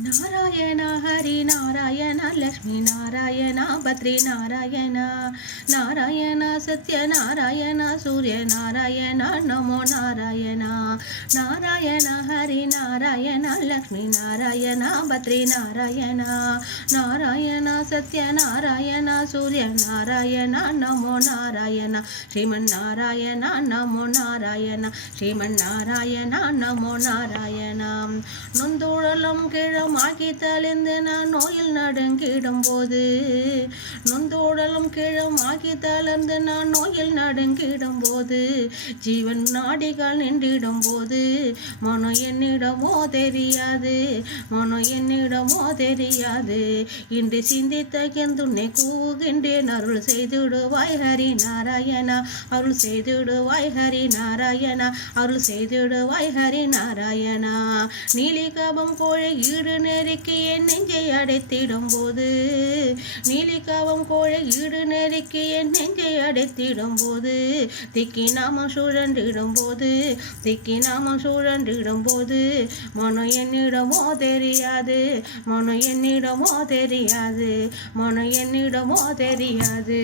నారాయణ హరి నారాయణ లక్ష్మీ నారాయణ బద్రీ నారాయణ నారాయణ సత్య నారాయణ సూర్య నారాయణ నమో నారాయణ నారాయణ హరి నారాయణ లక్ష్మీ నారాయణ బద్రీ నారాయణ నారాయణ సత్య నారాయణ సూర్య నారాయణ నమో నారాయణ శ్రీమన్నారాయణ నమో నారాయణ శ్రీమన్నారాయణ నమோ நாராயண நொந்தோழலும் கிழம் ஆக்கி தளிர்ந்து நான் நோயில் நடுங்கிடும் போது நொந்தோடலும் கிழம் ஆக்கி தளர்ந்து நான் நோயில் நடுங்கிடும் போது ஜீவன் நாடிகள் நின்றிடும் போது மனம் என்னிடமோ தெரியாது மனம் என்னிடமோ தெரியாது. இன்று சிந்தித்த கெந்துன்னை கூகின்றேன் அருள் செய்திடுவாய் ஹரி நாராயணா அருள் செய்திடுவாய் ஹரி நாராயணா அருள் செய்திடுவாய் ஹரி நாராயணா. நீலி கபம் கோழை ஈடு நெருக்கி என் நெஞ்சை அடைத்திடும் போது நீலிக்காவம் கோழை ஈடு நெருக்கி நெஞ்சை அடைத்திடும் போது திக்கி நாம சுழன்றிடும் போது திக்கி நாம சுழன்றிடும் போது மனம் என்னிடமோ தெரியாது மனம் என்னிடமோ தெரியாது மனம் என்னிடமோ தெரியாது.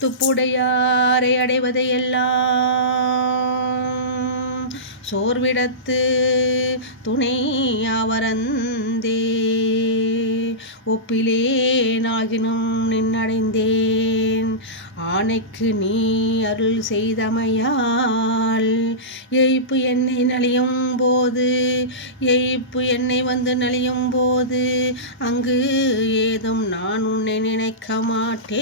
துப்புடையாரை அடைவதையெல்லாம் சோர்விடத்து துணையாவரந்தே ஒப்பிலேனாகினும் நின்னடைந்தேன். ஆணைக்கு நீ அருள் செய்தமையால் எய்ப்பு என்னை நலியும் போது எய்ப்பு என்னை வந்து நலியும் போது அங்கு ஏதும் நான் உன்னை நினைக்க மாட்டேன்.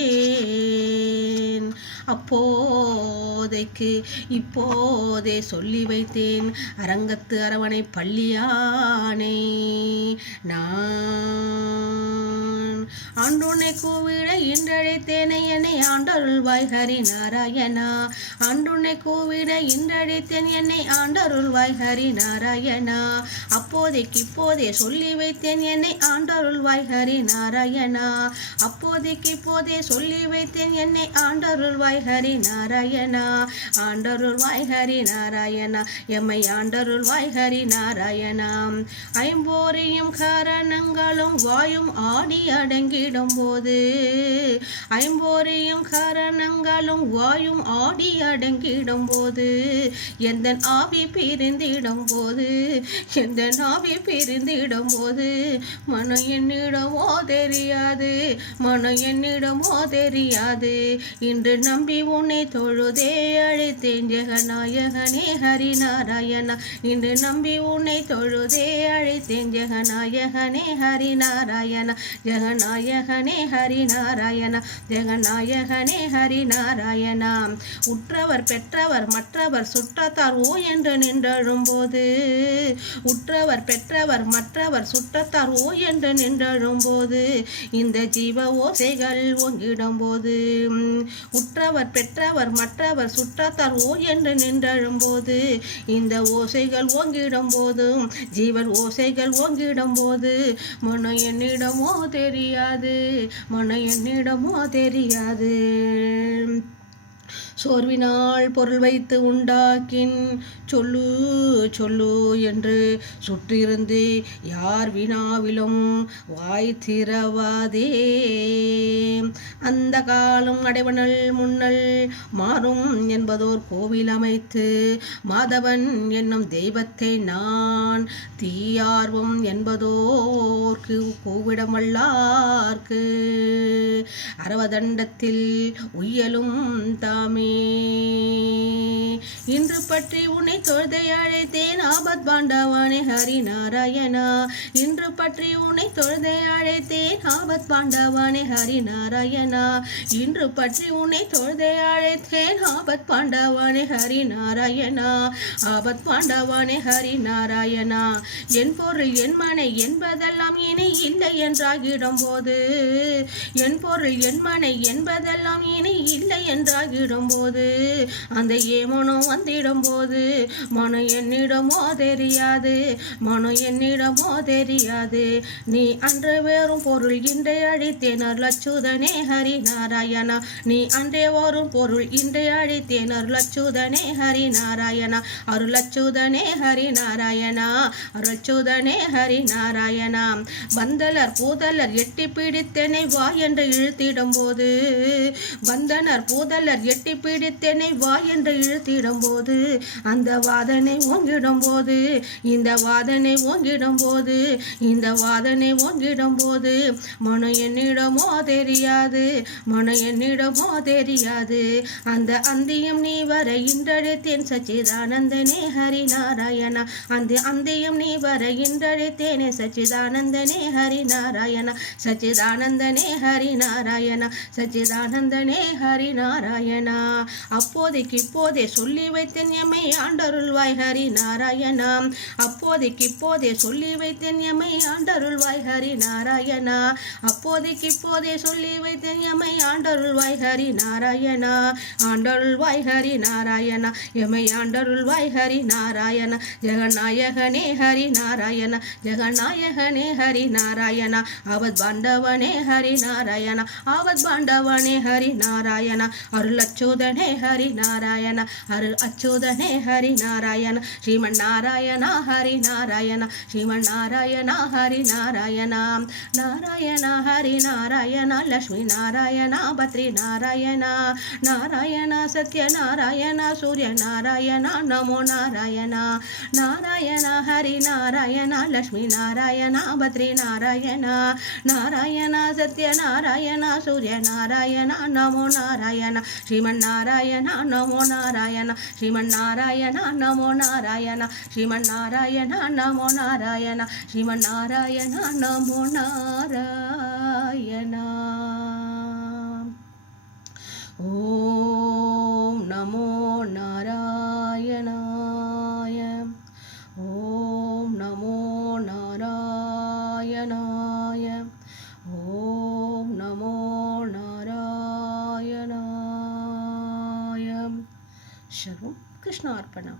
அப்போதைக்கு இப்போதே சொல்லி வைத்தேன். அரங்கத்து அரவணை பள்ளியானே நான் அன்றுனை கூவிட இன்றழைத்தேனை என்னை ஆண்டருள்வாய் ஹரி நாராயணா. அன்றுனை கூவிட இன்றழைத்தேன் என்னை ஆண்டருள்வாய் ஹரி நாராயணா. அப்போதைக்கு இப்போதே சொல்லி வைத்தேன் என்னை ஆண்டருள்வாய் ஹரி நாராயணா. அப்போதைக்கு இப்போதே சொல்லி வைத்தேன் என்னை ஆண்டருள்வாய் ஹரி நாராயணா. ஆண்டருள்வாய் ஹரி நாராயணா எம்மை ஆண்டருள்வாய் ஹரி நாராயணா. ஐம்போரையும் காரணங்களும் வாயும் ஆடி அடங்கிடும் போது ஐம்போரையும் காரணங்களும் வாயும் ஆடி அடங்கிடும் போது எந்த ஆவி பிரிந்திடும் போது எந்த ஆவி பிரிந்திடும் போது மனம் என்னிடமோ தெரியாது மனம் என்னிடமோ தெரியாது. இன்று நம்பி உன்னை தொழுதே அழைத்தேன் ஜெகநாயகனே ஹரிநாராயணா. இன்று நம்பி உன்னை தொழுதே அழைத்தேன் ஜெகநாயகனே ஹரிநாராயணா. ஜெகநாயகனே ஹரிநாராயணா ஜெகநாயகனே ஹரிநாராயணா. உற்றவர் பெற்றவர் மற்றவர் சுற்றத்தார் ஓ என்று நின்றழும்போது உற்றவர் பெற்றவர் மற்றவர் சுற்றத்தார் ஓ என்று நின்றழும் போது இந்த ஜீவ ஓசைகள் ஓங்கிடும் போது உற்றவர் பெற்றவர் மற்றவர் சுற்றத்தார் ஓ என்று நின்றழும்போது இந்த ஓசைகள் ஓங்கிடும் போதும் ஜீவன் ஓசைகள் ஓங்கிடும் போது மனு என்னிடமோ தெரியாது. மன என்னிடமோ தெரியாது. சோர்வினால் பொருள் வைத்து உண்டாக்கின். சொல்லு சொல்லு என்று சுற்றிருந்து யார் வினாவிலும் வாய் திறவாதே. அந்த காலம் அடைவனல் முன்னல் மாறும் என்பதோர் கோவில் அமைத்து மாதவன் என்னும் தெய்வத்தை நான் தீயார்வம் என்பதோர்க்கு கோவிடமல்லார்க்கு. அரவதண்டத்தில் உயலும் தாமே இன்று பற்றி உன்னை தொழுதை அழைத்தேன் ஆபத் பாண்டவானே ஹரி நாராயணா இன்று பற்றி உன்னை தொழுதை அழைத்தேன் ஆபத் பாண்டவானே ஹரி நாராயணா இன்று பற்றி உன்னை தொழுதை அழைத்தேன் ஆபத் பாண்டவானே ஹரி நாராயணா ஆபத் பாண்டவானே ஹரி நாராயணா என் பொருள் என் மனை என்பதெல்லாம் இனி இல்லை என்றாகிடும் போது என் பொருள் என் மனை என்பதெல்லாம் இனி இல்லை என்றாகிடும் போது அந்த ஏமனம் வந்திடும் போது மனம் என்னிடமோ தெரியாது. மனம் என்னிடமோ தெரியாது. நீ அன்று வேறும் பொருள் இன்றை அழித்தேனர் லட்சுதனே ஹரி நாராயணா நீ அன்றே வரும் பொருள் இன்றை அழித்தேனர் லட்சுதனே ஹரி நாராயணா அருளச்சுதனே ஹரி நாராயணா அருளச்சுதனே ஹரி நாராயணா வந்தலர் பூதலர் எட்டி பீடித்தேனை வா என்று இழுத்திடும் போது வந்தனர் பூதலர் எட்டி பீடித்தேனை வா என்று இழுத்திடும் போது அந்த வாதனை ஓங்கிடும் போது இந்த வாதனை ஓங்கிடும் போது இந்த வாதனை ஓங்கிடும் போது மனம் என்னிடமோ தெரியாது. மனம் என்னிடமோ தெரியாது. அந்த அந்தியம் நீ வர இன்றழைத்தேன் சச்சிதானந்தனே ஹரி நாராயணா அந்த அந்தியம் நீ வர இன்றழைத்தேனே சச்சிதானந்தனே ஹரி நாராயணா சச்சிதானந்தனே ஹரிநாராயணா சச்சிதானந்தனே ஹரி நாராயணா அப்போதைக்கு இப்போதே சொல்லி வைத்தேன் எம்மை ஆண்டருள்வாய் ஹரிநாராயணா. அப்போதைக்கு இப்போதே சொல்லி வைத்தேன் எம்மை ஆண்டருள்வாய் ஹரி நாராயணா அப்போதைக்கு இப்போதே சொல்லி வைத்தேன் எம்மை ஆண்டருள்வாய் ஹரி நாராயணா ஆண்டருள்வாய் ஹரி நாராயணா எம்மை ஆண்டருள்வாய் ஹரிநாராயணா. ஜெகநாயகனே ஹரிநாராயணா ஜெகநாயகனே ஹரி நாராயணா. அவத் பாண்டவனே ஹரி நாராயணா. ஆவத் பாண்டவனே ஹரி நாராயணா. அருள் அச்சோதனே ஹரி நாராயண. அருள் அச்சோதனே ஹரி நாராயண. ஸ்ரீமன் நாராயணா ஹரி நாராயண. ஸ்ரீமன் நாராயணா ஹரி நாராயணா. நாராயண ஹரி நாராயண. லக்ஷ்மி நாராயண. பத்ரி நாராயண நாராயண சத்ய நாராயண சூரிய நாராயண நமோ நாராயண நாராயண ஹரி நாராயண லக்ஷ்மி நாராயண பத்ரி நாராயண நாராயண சத்ய நாராயண சூரிய நாராயணாய சர்வம் கிருஷ்ணார்ப்பணம்.